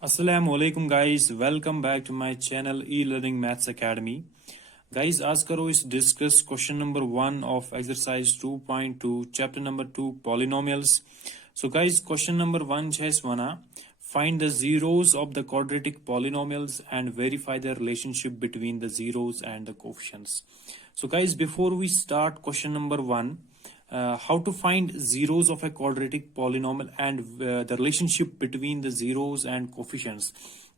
Assalamu alaikum guys, welcome back to my channel E-Learning Maths Academy. Guys, आज करो इस discuss question number 1 of exercise 2.2 chapter number 2 polynomials. So guys, question number 1 है इस वना find the zeros of the quadratic polynomials and verify the relationship between the zeros and the coefficients. So guys, before we start question number 1, how to find zeros of a quadratic polynomial and the relationship between the zeros and coefficients.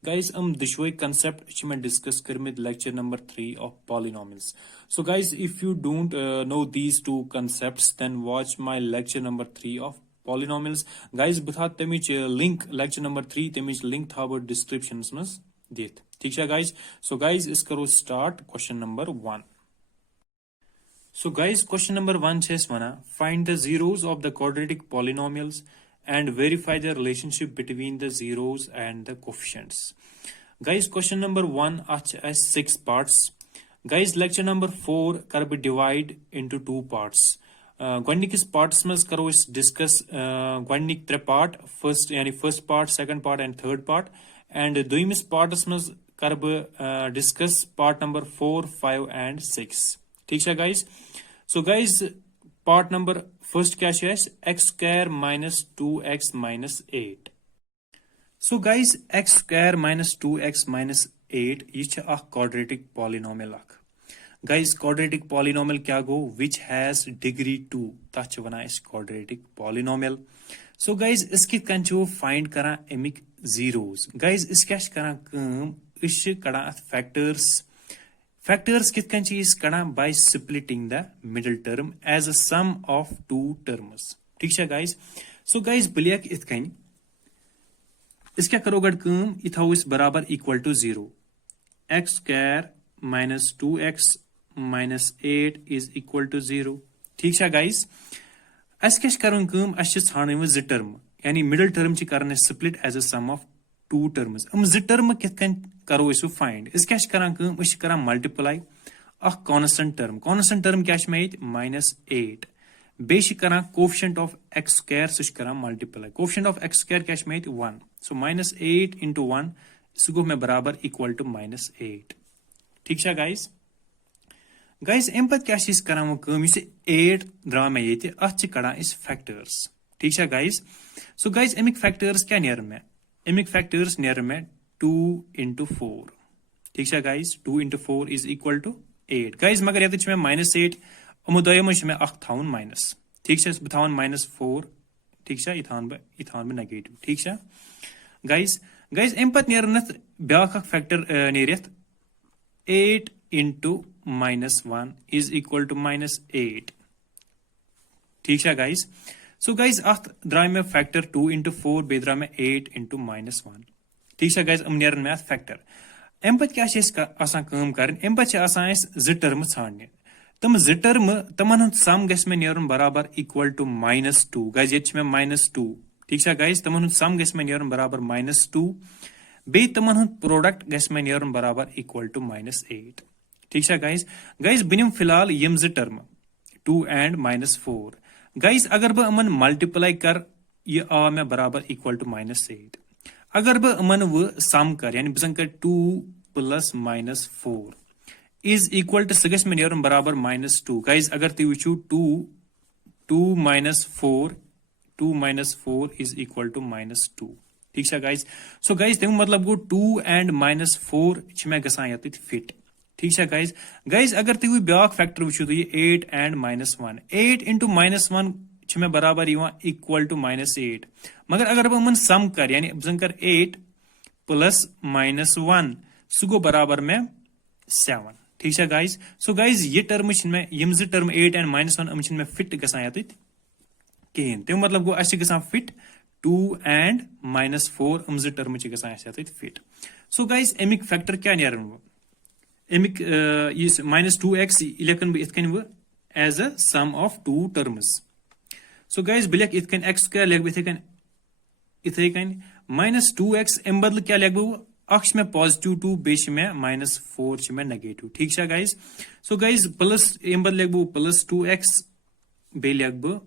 Guys, dishway concept which discuss with lecture number 3 of polynomials. So guys, if you don't know these two concepts, then watch my lecture number 3 of polynomials. Guys, butha temich link lecture number 3 temich link tha descriptions mas det. ठीक है guys. So guys, is karo start question number 1. So guys, question number 1 says find the zeros of the quadratic polynomials and verify the relationship between the zeros and the coefficients. Guys, question number 1 has 6 parts. Guys, lecture number 4 karbe divide into 2 parts. Gwandikis parts mas karo is discuss gwandik 3 part, first part, second part and third part, and doimis parts mas karbe discuss part number 4, 5 and 6. ठीक है guys. So guys, part number first क्या है x square minus 2x minus 8. So guys, x square minus 2x minus 8 ये है एक quadratic polynomial अख. Guys, quadratic polynomial क्या गो which has degree 2 तच वना इस quadratic polynomial. So guys, इसकी कंचो find करा एमिक zeros. Guys, इस क्या करा कम इस करा factors. Factors kitkan is kana by splitting the middle term as a sum of two terms. ठीक है guys. So guys, बलियक इतकन इस क्या करो गड कम इथाओ इस बराबर equal to 0. X square minus 2x minus 8 is equal to 0. ठीक है guys. अस क्या करूँ कम अस छाने में z term यानी middle term ची करने split as a sum of two terms. Z term कितकन करो इसो find. इस क्या करां कम इस करां multiply a constant term. Constant term क्या है minus 8. बेश करां coefficient of x square Sush करां multiply. Coefficient of x square क्या है 1. So minus 8 into 1 इसको में बराबर equal to minus 8. ठीक है guys. Guys, एम्पत क्या इस करां वो कम इसे 8 द्रा में ये थे अच्छे करां इस factors. ठीक है guys. So guys, एमिक factors क्या नियर में एमिक factors नियर में 2 into 4. ठीक है guys, 2 into 4 is equal to 8. Guys, मगर यह तो minus 8 अमुदाय में मैं अख थाउन minus. ठीक है, बताउन minus 4. ठीक है, इथान में negative. ठीक है guys, एम्पत नियर नथ ब्याख factor नियरत 8 into minus 1 is equal to minus 8. ठीक है guys. So guys, अथ द्राय में factor 2 into 4 बेद्रा में 8 into minus 1. ठीक है guys, नेरन में factor. एम्पत क्या है आसान काम करन एम्पत आसान z term छाड़ने तम z term तमन सम गस में नेरन बराबर equal to minus 2. guys, ये में minus 2. ठीक है guys, तमन सम गस में नेरन बराबर minus 2. बे तमन प्रोडक्ट गस में नेरन बराबर equal to minus 8. ठीक है guys, बिनिम फिलहाल यम z term 2 and minus 4. Guys, अगर बह अमन मल्टीप्लाई कर ये आ में बराबर इक्वल टू minus 8. अगर बह अमन वो सम कर यानी बजन कर 2 plus minus 4 is equal to सगस में नेरन बराबर minus 2. गाइस, अगर ती वुचू 2 minus 4 is equal to minus 2. ठीक है गाइस. सो गाइस, तम मतलब गो 2 and minus 4 में गसान यत फिट. ठीक है गाइस, अगर तुम ब्याक फैक्टर वो तो ये 8 and minus 1. 8 into minus 1 में बराबर इक्वल टू minus 8. मगर अगर अब हम सम कर यानी कर 8 plus minus 1 सुगो बराबर में 7. ठीक है गाइस. सो गाइस, ये टर्म में यम ज टर्म 8 and minus 1 में फिट गसान यत कहें तम मतलब गो अस गसान फिट 2 and minus 4 ज टर्म गसान यत फिट. सो गाइस, एमिक फैक्टर क्या नेरन वो एमिक minus 2x लेकिन इतकन वो as a sum of two terms. So guys, बिलक इतकन x square लेग इतकन minus 2x एम बदल क्या लेग वो अक्ष में पॉजिटिव 2 बेश में minus 4 में नेगेटिव. ठीक है guys. So guys, प्लस एम बदल लेग वो plus 2x बे लिख बह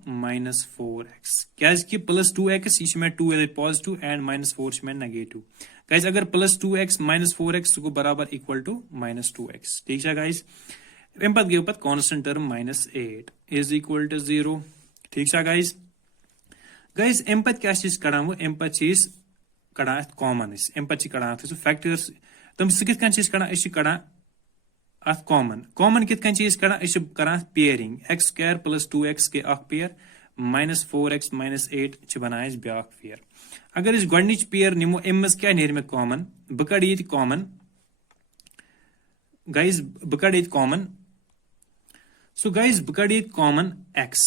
-4x क्या +2x यह 2 पॉजिटिव एंड -4 नेगेटिव गाइस अगर +2x -4x गो बराबर इक्वल टू -2x ठीक है गाइस अम पे गई constant term -8 is equal to 0 ठीक है गाइस गाइस अम पे क्या कड़ान वो अम पे कड़ान कॉमन अम पे कड़ान फैक्टर्स तम सह कित कड़ान अत कॉमन कित कड़ान पेयरिंग x² + 2x के पेयर -4x -8 बनान ब्या पेयर अगर गोच पेयर निमो अम क्या नेर मे कॉमन बह कड़ ये कॉमन गाइस बह कड़ ये कॉमन सो गाइस बह कड़ ये कॉमन x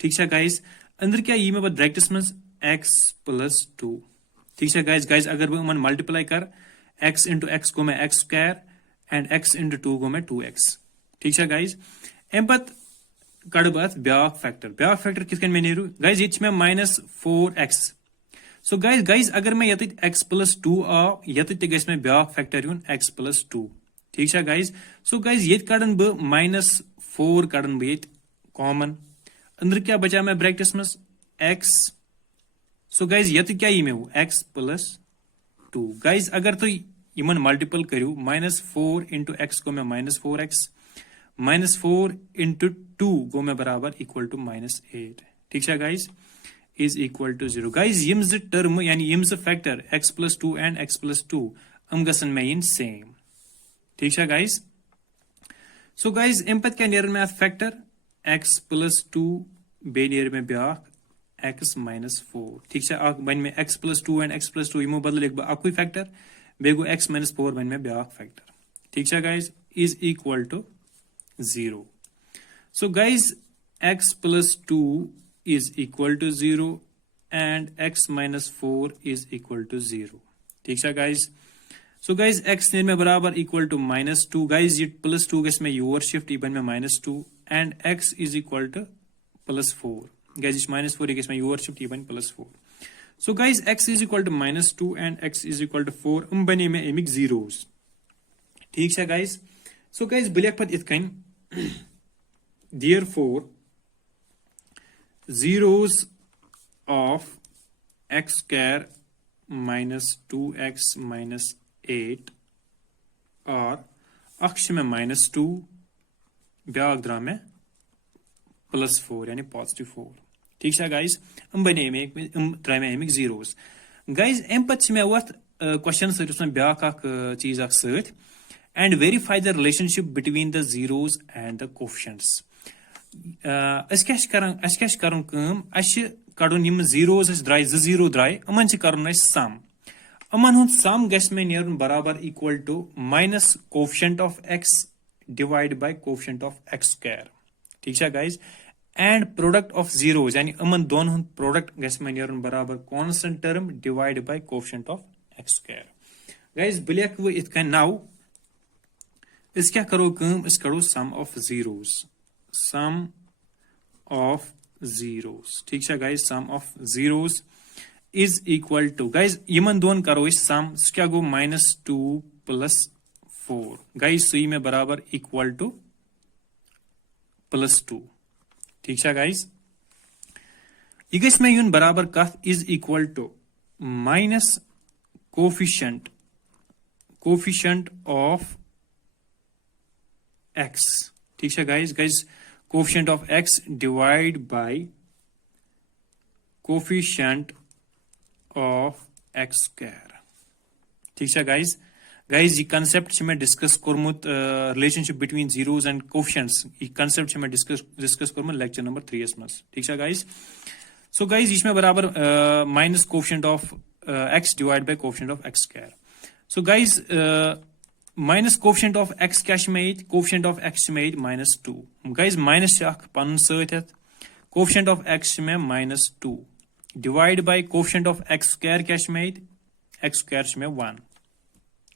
ठीक है गाइस अंदर क्या यी मे पे ब्रैकेट्स मज x + 2 ठीक है गाइस गाइस अगर बह मल्टीप्लाई कर x * x go may x² and x * 2 go may 2x ठीक है गाइस अम पे कड़ बह ब्या फैक्टर कित मे नेरू गाइस ये मे -4x सो गाइस अगर मैं यत x + 2 आव यत ग मे ब्या फैक्टर यून x + 2 ठीक है गाइस सो गाइस ये कड़न बह -4 कड़न बह कॉमन अंदर क्या बचा मैं ब्रैकेट्स मज x सो गाइस यत क्या यी मे x + 2 गाइस अगर तुम इमन मल्टीपल करू -4 * x गो मे -4x -4 * 2 गो मे बराबर इक्वल टू -8 ठीक है guys is equal to 0 guys यम टर्म यानी यम फैक्टर x + 2 एंड x + 2 गसन मे इन सेम ठीक है गाइस सो गाइस अम पे क्या नेरन मे फैक्टर x + 2 बे नेर मे ब्या x -4 ठीक है बन मे x + 2 एंड x + 2 यमो बदल लिख बह अकुई फैक्टर बे गो x -4 बन मे ब्या फैक्टर ठीक है guys is equal to 0 so guys x + 2 is equal to 0 and x -4 is equal to 0 ठीक है गाइस सो गाइस x ने में बराबर इक्वल टू -2 गाइस ये +2 गस में योर शिफ्ट बन में -2 and x is equal to +4 guys -4 गस में योर शिफ्ट बन +4 so guys x is equal to -2 and x is equal to 4 बने में अमिक जीरोस ठीक है गाइस सो गाइस बह लिख पे इत कन therefore zeros of x² - 2x - 8 और अक्ष में -2 ब्या द्रा में +4 यानी +4 ठीक है गाइस बने त्रा में अमिक जीरोस गाइस अम पे मे वत क्वेश्चन सर ब्या चीज सत and verify the relationship between the zeros and the coefficients कड़न यम जीरोस द्राय 0 द्राय अमन कर सम अमन हुंद सम गस में नेरन बराबर equal to minus coefficient of x divide by coefficient of x² ठीक है guys and product of zeros यानी अमन दोन हुंद प्रोडक्ट गस में नेरन बराबर constant term divide by coefficient of x² guys बह लिख वो इत कन नाउ इस क्या करो करो sum of zeros sum of zeros ठीक है guys sum of zeros is equal to guys यमन दोन करो इस sum क्या गो -2 + 4 गाइस सही में बराबर इक्वल टू +2 ठीक है गाइस ये गस में यून बराबर कथ is equal to minus coefficient of x ठीक है guys coefficient of x divide by coefficient of x² ठीक है गाइस ये कंसेप्ट में डिस्कस कोरमुत relationship between zeros and coefficients ये कंसेप्ट में डिस्कस कोरमुत लेक्चर नंबर 3 मस ठीक है गाइस सो गाइस इसमें बराबर minus coefficient of x divide by coefficient of x² so guys minus coefficient of x क्या coefficient of x -2 guys minus पन सत कोफिशिएंट ऑफ x में -2 divide by coefficient of x² क्या x² में 1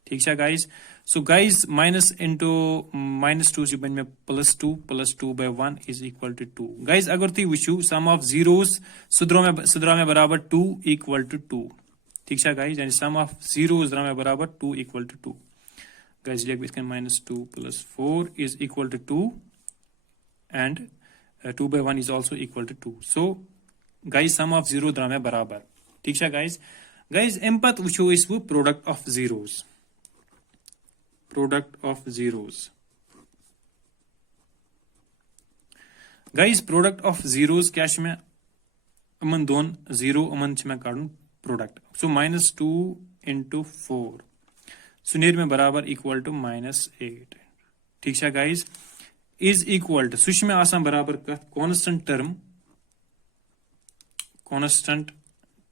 ठीक है guys so guys minus into -2 से बन में +2 +2 by 1 is equal to 2 guys अगर तुम वुचू सम ऑफ जीरोस सुद्रा में बराबर 2 इक्वल टू 2 ठीक है गाइस यानी सम ऑफ जीरोस द्रा में बराबर 2 equal to 2 guys like we can -2 + 4 is equal to 2 and 2 by 1 is also equal to 2. So guys sum of 0 द्राव में बराबर ठीक है guys. Guys एम पत वुचो इस वो product of zeros. Guys product of zeros क्या छ में अमन दोन 0 अमन छ में काढुन product. So minus 2 into 4 so नेर में बराबर equal to minus 8 ठीक है guys is equal to Sush में आसान बराबर का constant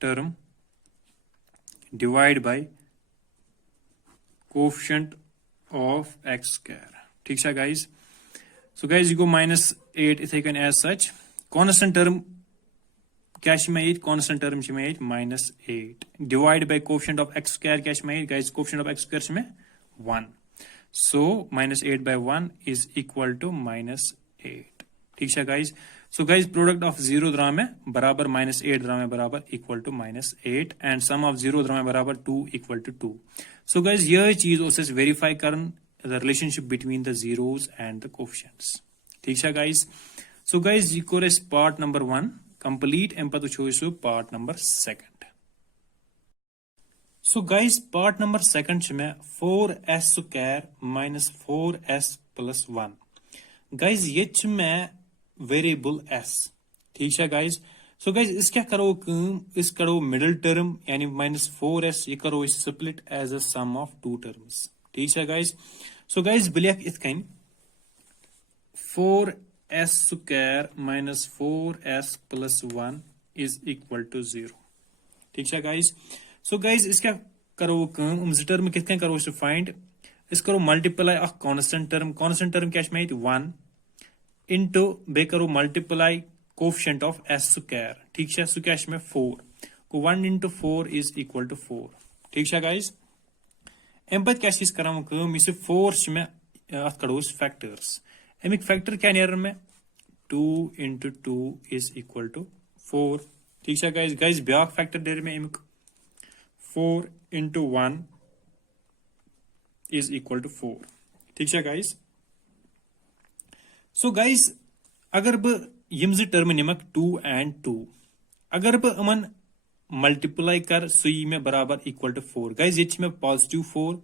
term divide by coefficient of x square ठीक है guys. So guys you go minus 8 इथे कन as such constant term क्या छ में 8 constant term छ में 8 minus 8 divide by coefficient of x square क्या छ में 8 guys coefficient of x square छ में 1. So minus 8 by 1 is equal to minus 8 ठीक है guys. So guys product of 0 द्राव में बराबर minus 8 द्राव में बराबर equal to minus 8 and sum of 0 द्राव में बराबर 2 equal to 2. So guys यह चीज उसे verify Karan the relationship between the zeros and the coefficients ठीक है guys. So guys ये कोरेस part number 1 complete एम पत वुचो इस part number 2. So guys part number 2 छ में 4s square minus 4s plus 1 guys ये छ में वेरिएबल s ठीक है गाइस. सो गाइस इस क्या करो इस करो मिडिल टर्म यानी -4s ये करो इस split as a sum of two terms ठीक है गाइस. सो गाइस बिलियक इत कन 4s square minus 4s plus 1 is equal to 0 ठीक है गाइस. सो गाइस इस क्या करो ज टर्म कित करो इस फाइंड इस करो मल्टीप्लाई अ कांस्टेंट टर्म क्या छ 1 into बे करो multiply coefficient of s square ठीक है. सो क्या छ 4 को 1 into 4 is equal to 4 ठीक है गाइस. एम पत क्या चीज कराम कम इस 4 छ में अत करो फैक्टर्स एमिक फैक्टर क्या नेर में 2 into 2 is equal to 4 ठीक है गाइस. गाइस ब्याक फैक्टर देर में एमिक 4 into 1 is equal to 4 ठीक है गाइस. सो गाइस अगर ब यम ज टर्म निमक 2 and 2 अगर ब अमन मल्टीप्लाई कर सुई में बराबर इक्वल टू 4 गाइस ये में पॉजिटिव 4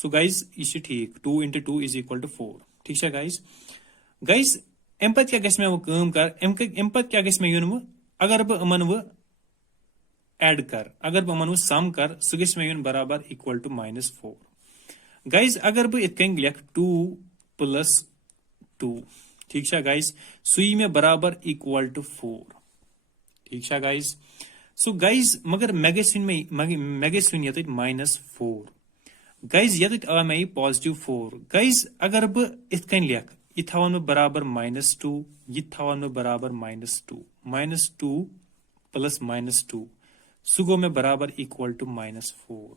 सो गाइस ये ठीक 2 into 2 is equal to 4 ठीक है गाइस. गाइस एम पत क्या गस में वो काम कर एम पत क्या गस में यून वो अगर ब अमन वो ऐड कर अगर ब अमन वो सम कर सो गस में यून बराबर इक्वल टू -4 गाइस. अगर ब इतकन लिख 2 plus 2 ठीक है गाइस सुई में बराबर इक्वल टू 4 ठीक है गाइस. सो गाइस मगर मेगासिन ये -4 गाइस ये आ मे पॉजिटिव 4 गाइस. अगर ब इतकन लिख ये थवन बराबर -2 ये थवन बराबर -2 प्लस -2 सो गो में बराबर इक्वल टू -4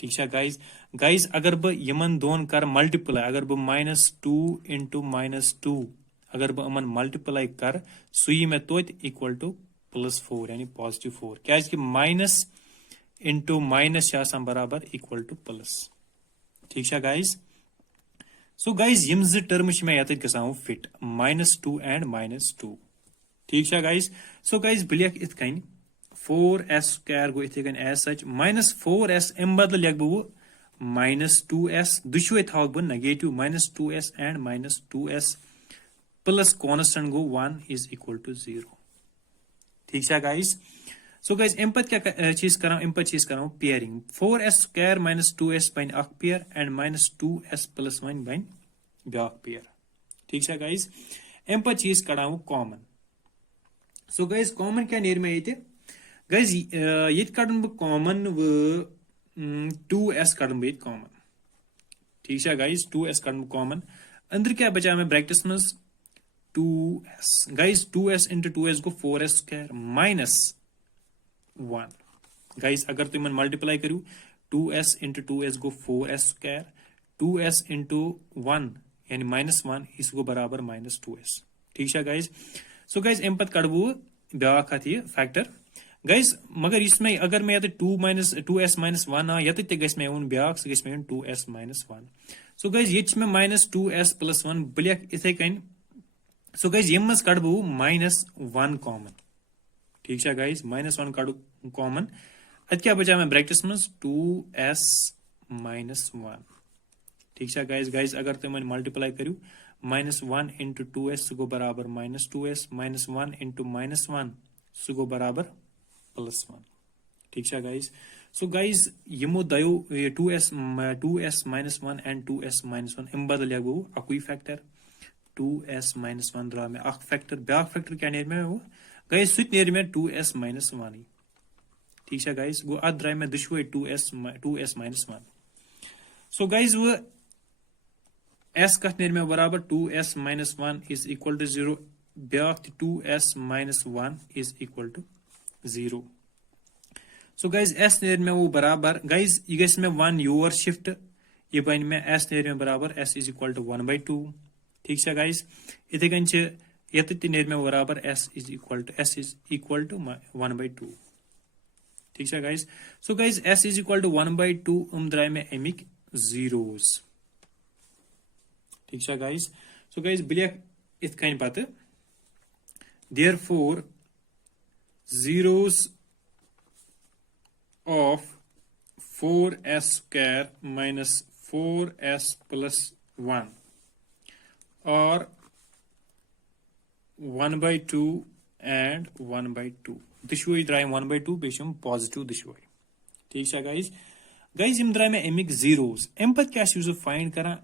ठीक है गाइस. गाइस अगर ब यमन दोन कर मल्टीप्लाई अगर ब -2 into -2 अगर ब अमन मल्टीप्लाई कर सुई में तो इक्वल टू +4 यानी पॉजिटिव 4 क्या कि माइनस इंटू माइनस बराबर इक्वल टू प्लस ठीक है गाइस. सो गाइस यम ज टर्म में ये गसान फिट -2 and -2 ठीक है गाइस. सो गाइस बिलियक इत कन 4s स्क्वायर गो इथे कन एज सच -4s एम बदल लिख बो -2s दुशवे थाव बो negative -2s and -2s plus constant go 1 is equal to 0 ठीक है गाइस. सो गाइस एम पत क्या चीज करा पेयरिंग 4s स्क्वायर -2s बन अख पेयर एंड -2s plus 1 बन ब्याक पेयर ठीक है गाइस. एम पत चीज कड़ा कॉमन. सो गाइस कॉमन क्या नेर में ये गाइस ये कड़न ब कॉमन व 2s कड़न ब कॉमन ठीक है गाइस. 2s कड़न कॉमन अंदर क्या बचा मैं ब्रैकेट्स में 2s guys 2s into 2s को 4s स्क्वायर -1 गाइस अगर तुम मल्टीप्लाई करू 2s into 2s को 4s स्क्वायर 2s into 1 यानी -1 इसको बराबर -2s ठीक है गाइस. सो गाइस एम पत कड़बू ब्याक ये फैक्टर गाइस मगर इसमें अगर मैं 2s -1 आ ये गस में उन ब्याक सो गस में 2s -1. सो गाइस ये में -2s plus 1 बलियक इथे कन सो गाइज यम मज कड़ बह -1 कॉमन ठीक है गाइज -1 कड़ कॉमन अत क्या बचा मैं ब्रैकेट्स मज 2s -1 ठीक है गाइज गाइज अगर तुम मल्टीप्लाई करू -1 इंटू 2s सह गो बराबर -2s -1 इंटू -1 सह गो बराबर +1 ठीक है गाइज सो गाइज यमो दयो 2s -1 एंड 2s -1 अम बदल बह अकुई फैक्टर 2s -1 द्रा मे अख फैक्टर ब्या फैक्टर क्या नेर मे वो गाइज सह नेर मे 2s -1 ठीक है गाइज गो अत द्रा मे दुशवे 2s -1 सो गाइज वो s कत नेर मे बराबर 2s -1 इज इक्वल टू 0 ब्या 2s -1 is equal to 0 so guys s नेर मे वो बराबर गाइज यह गस मे 1 योर शिफ्ट यह बन मे s नेर मे बराबर s इज इक्वल टू 1/2 ठीक है गाइज इथे कन ये नेर मे बराबर s इज इक्वल टू 1/2 ठीक है guys so guys s is equal to 1/2 द्राय मे अमिक जीरोस ठीक है गाइज सो गाइज बह लिख इत कन पत therefore zeros of 4s square minus 4s plus 1 or 1/2 and 1/2 दिशवई द्राय 1/2 बेशम पॉजिटिव दिशवई ठीक है गाइज गाइज यम द्राय मे अमिक जीरोस अम पत क्या फाइंड करा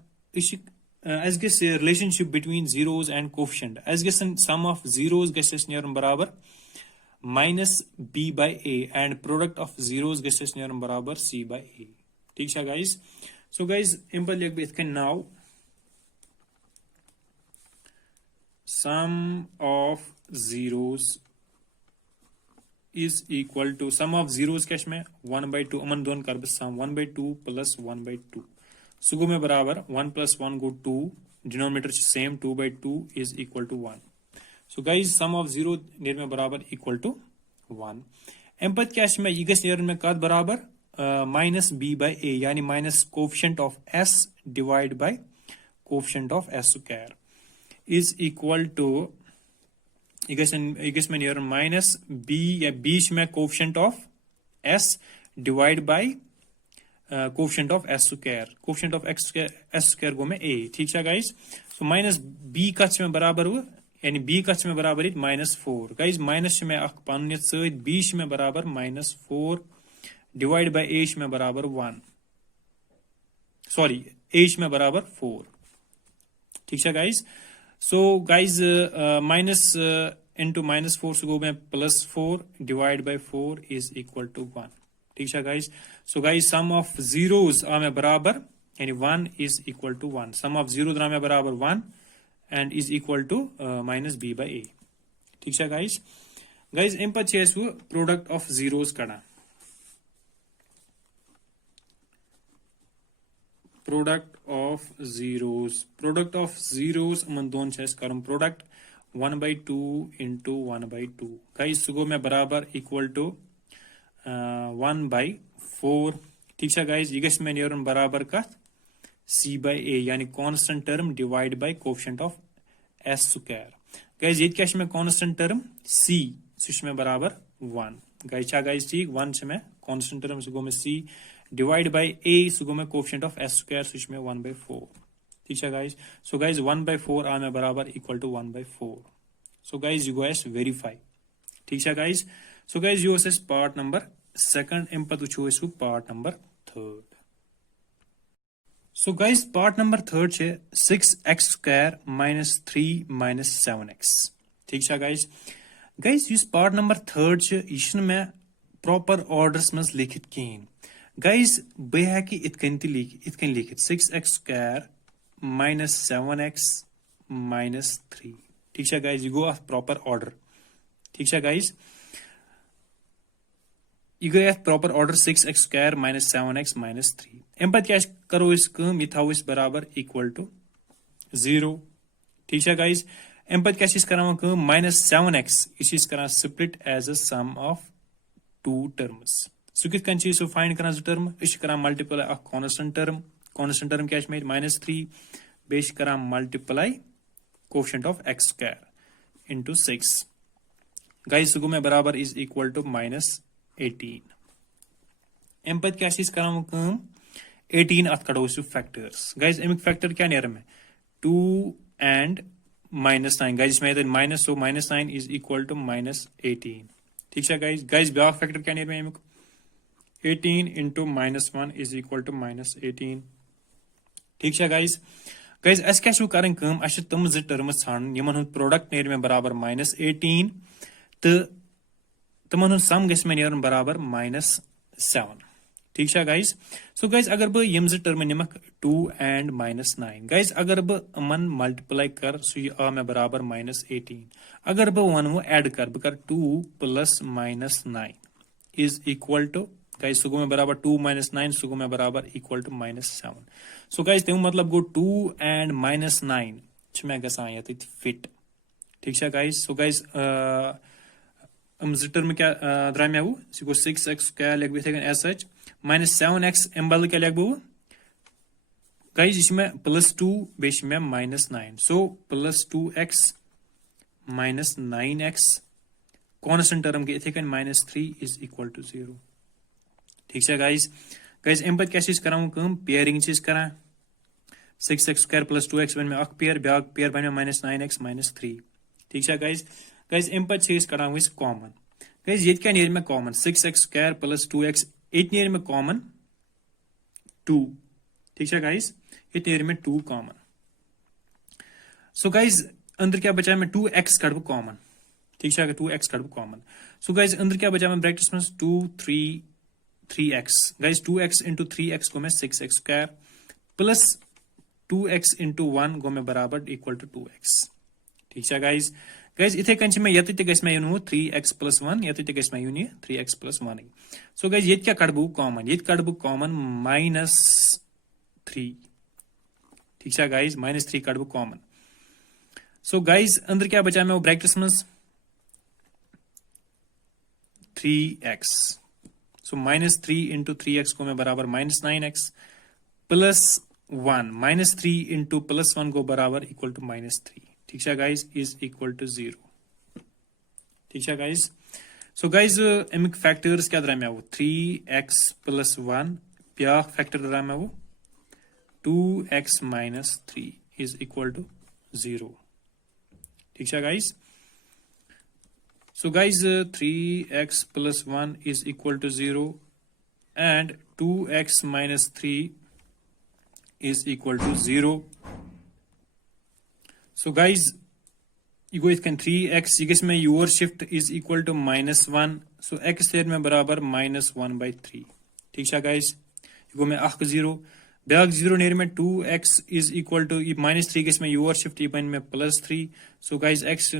as gets relationship between zeros and coefficient as gets sum of zeros gets near बराबर minus b by a and product of zeros gets near बराबर c by a ठीक है guys so guys इन पर लिख इथ now sum of zeros is equal to sum of zeros क्या में 1/2 अमन दोन कर sum 1/2 plus 1/2 सो गो में बराबर 1 plus 1 go 2 denominator same 2/2 is equal to 1 so guys sum of zero नेर में बराबर इक्वल टू 1 अम पत क्या में यह गस नेर में कत बराबर माइनस b by a यानी minus coefficient of s divide by coefficient of s square is equal to यह गस में नेर माइनस b या b में coefficient of s divide by coefficient of s square coefficient of s square गो में a ठीक है गाइज सो माइनस b कत में बराबर वो यानी b कत में बराबर ये -4 गाइज माइनस में अख पन सत b में बराबर -4 डिवाइड बाय a में बराबर 1 सॉरी a में बराबर 4 ठीक है guys so guys minus into -4 से गो में +4 divide by 4 is equal to 1 ठीक है guys so guys sum of zeros आ में बराबर यानी 1 is equal to 1 sum of zero द्रा में बराबर 1 and is equal to -b by a ठीक है गाइज गाइज अम पे प्रोडक्ट ऑफ जीरोस कड़ा प्रोडक्ट ऑफ जीरोस अमन दोन कर प्रोडक्ट 1/2 इंटू 1/2 गाइज सो गो में बराबर इक्वल टू 1/4 ठीक है गाइज यह गस में नेरन बराबर कत c by a यानी constant term divide by coefficient of s square guys ये क्या में कांस्टेंट टर्म c सह में बराबर 1 गाइज गाइज ठीक 1 में कांस्टेंट टर्म सह गो में c डिवाइड बाय a सह गो में कोफिशिएंट ऑफ s स्क्वायर सह में 1/4 ठीक है गाइज सो गाइज 1/4 आ में बराबर equal to 1/4 so guys you go verify ठीक है गाइज सो गाइज यो पार्ट नंबर सेकंड अम पे वो part number third so guys part number third 6x square -3 7x ठीक है गाइज गाइज इस पार्ट नंबर थर्ड यह मे प्रॉपर ऑर्डरस मज लिखित कहें गाइज बह हेकि इत लिखित 6x स्क्वायर -7x -3 ठीक है गाइज यह गो अथ प्रॉपर ऑर्डर ठीक है गाइज यह गई proper order 6x square -7x -3 अम पे क्या करो यह थो बराबर इक्वल टू 0 ठीक है गाइज अम पे क्या -7x यह कर split as a sum of 2 terms सह कित सो फाइंड कर टर्म कर मल्टीप्लाई अ कांस्टेंट टर्म क्या -3 बे कर multiply coefficient of x square into 6 guys so गो मैं बराबर इज इक्वल टू -18 अम पत क्या कराम कम 18 अत कड़ो फैक्टर्स गाइस अमिक फैक्टर क्या नेर में 2 and -9 गाइस में minus so -9 is equal to -18 ठीक है गाइस ब्या फैक्टर क्या नेर में Amik 18 into -1 is equal to -18 ठीक है गाइस अस क्या करन कम अस तम ज टर्म्स छान यमन हुन प्रोडक्ट नेर में बराबर -18 तो तमन हुन सम गस में नेरन बराबर -7 ठीक है गाइस सो गाइस अगर ब यम ज टर्म निमक 2 and -9 गाइस अगर ब अमन मल्टीप्लाई कर सो ये आ में बराबर -18 अगर ब वन वो ऐड कर ब कर 2 + -9 is equal to guys so गो में बराबर 2 - 9 सो गो में बराबर इक्वल टू -7 सो गाइस तम मतलब गो 2 and -9 छ में गसान ये फिट ठीक है गाइस सो गाइस ज टर्म क्या द्राय मे वो सो गो 6x क्या लिख बे एज सच -7x अम बदल क्या लिख बो गाइस इस में +2 बे में -9 सो +2x -9x कांस्टेंट टर्म के इथे -3 इज इक्वल टू 0 ठीक है गाइस अम पे क्या करान कम पेयरिंग करा 6x स्क्वायर + 2x बन में अख पेयर ब्या पेयर बन में -9x -3 ठीक है गाइस अम पे करान कॉमन गाइस ये क्या नेर में कॉमन 6x स्क्वायर + 2x ये नेर में कॉमन 2 ठीक है गाइस ये नेर में 2 कॉमन सो गाइस अंदर क्या बचा मैं 2x कड़ कॉमन ठीक है 2x कड़ कॉमन सो गाइस अंदर क्या बचा मैं ब्रैकेट्स में 2 3x guys 2x into 3x को मैं 6x square plus 2x into 1 को मैं बराबर इक्वल टू 2x ठीक है गाइस इथे कन मैं ये गस मैं यून 3x + 1 ये गस मैं यून 3x + 1 सो गाइस ये क्या कड़बू कॉमन ये कड़बू कॉमन -3 ठीक है गाइस -3 कड़बू कॉमन सो गाइस अंदर क्या बचा मैं वो ब्रैकेट्स में 3x सो -3 into 3x को मैं बराबर -9x प्लस 1 -3 into +1 को बराबर इक्वल टू -3 ठीक है गाइस इज इक्वल टू 0 ठीक है guys so guys Amik factors क्या द्राय वो 3x + 1 ब्या फैक्टर द्राय वो 2x - 3 इज इक्वल टू 0 ठीक है guys so guys 3x + 1 is equal to 0 and 2x - 3 is equal to 0 so guys you go it can 3x you guess my your shift is equal to -1 so x there में बराबर -1/3 ठीक है guys you go में 0 back 0 नेर में 2x is equal to -3 guess में योर shift बन में +3 सो गाइस x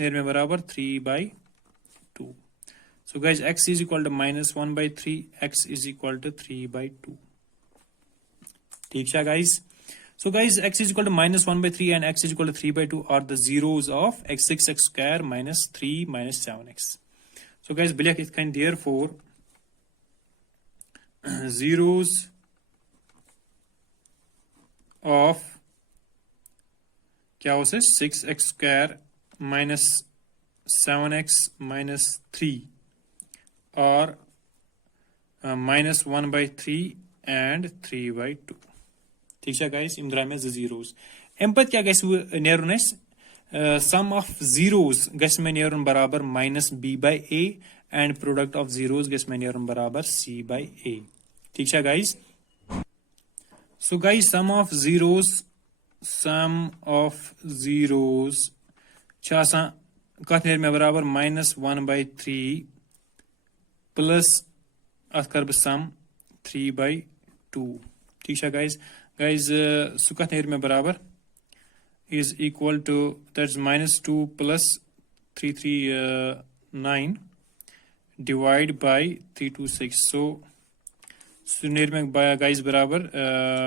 नेर में बराबर 3/2 सो guys x is equal to -1/3 x is equal to 3/2 ठीक है guys so guys x is equal to -1/3 and x is equal to 3/2 are the zeros of x 6x square -3 - 7x so guys bilyak it can therefore zeros of क्या हो 6x square -7x -3 और -1/3 and 3/2 ठीक है guys इम द्राय में zeros अम पे क्या गस नेरुन सम ऑफ जीरोस गस में नेरुन बराबर -b/a and product of zeros गस में नेरुन बराबर c/a ठीक है guys so guys sum of zeros चासा कथ नेर में बराबर -1/3 प्लस अथ कर सम 3/2 ठीक है गाइस सु कथ नेर में बराबर is equal to that's -2 plus 339 divide by 326 so नेर में गाइस बराबर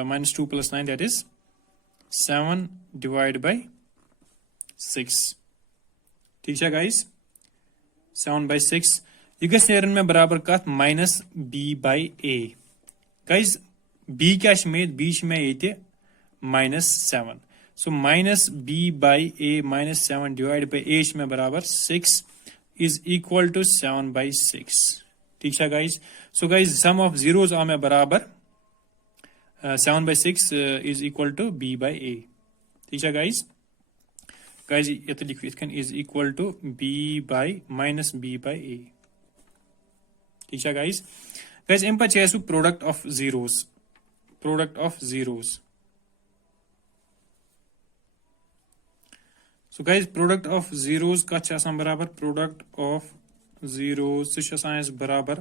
-2 + 9 that is 7 divided by 6 ठीक है गाइस 7/6 ये गस नेरन में बराबर कत -b/a गाइस b क्या में b में ये -7 so minus B by A minus 7 divide by A में बराबर 6 इज इक्वल टू 7 बाई 6 ठीक है guys so guys sum of zeros आ में बराबर 7 by 6 is equal to B by A ठीक है गाइज गाइज ये लिखो इत is equal to B by minus B by A ठीक है गाइज गाइज अम पे product of zeros so guys product of zeros कत बराबर प्रोडक्ट ऑफ जीरोज सह बराबर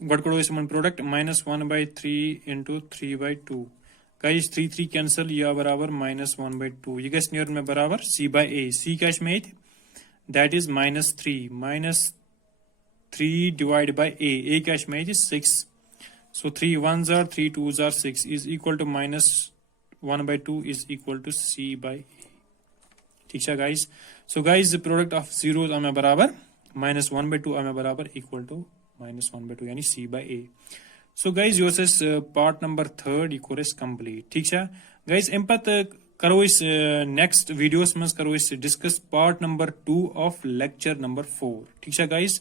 गोड करो प्रोडक्ट -1/3 इंटू 3/2 गाइज 3 कैंसल यह बराबर -1/2 यह गस नीर में बराबर c बाई ए c क्या मे that is -3 divide by A क्या मे 6 so 3 1s are 3 2s are 6 is equal to -1/2 is equal to c by A ठीक है guys so guys product of zeros में बराबर -1/2 में बराबर इक्वल टू -1/2 यानी c by A so guys यो पार्ट नंबर 3 यह कंप्लीट ठीक है गाइज अम पे करो नेक्स्ट वीडियोस मज करो discuss part number 2 of lecture number 4 ठीक है guys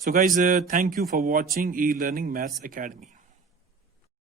so guys thank you for watching e learning maths academy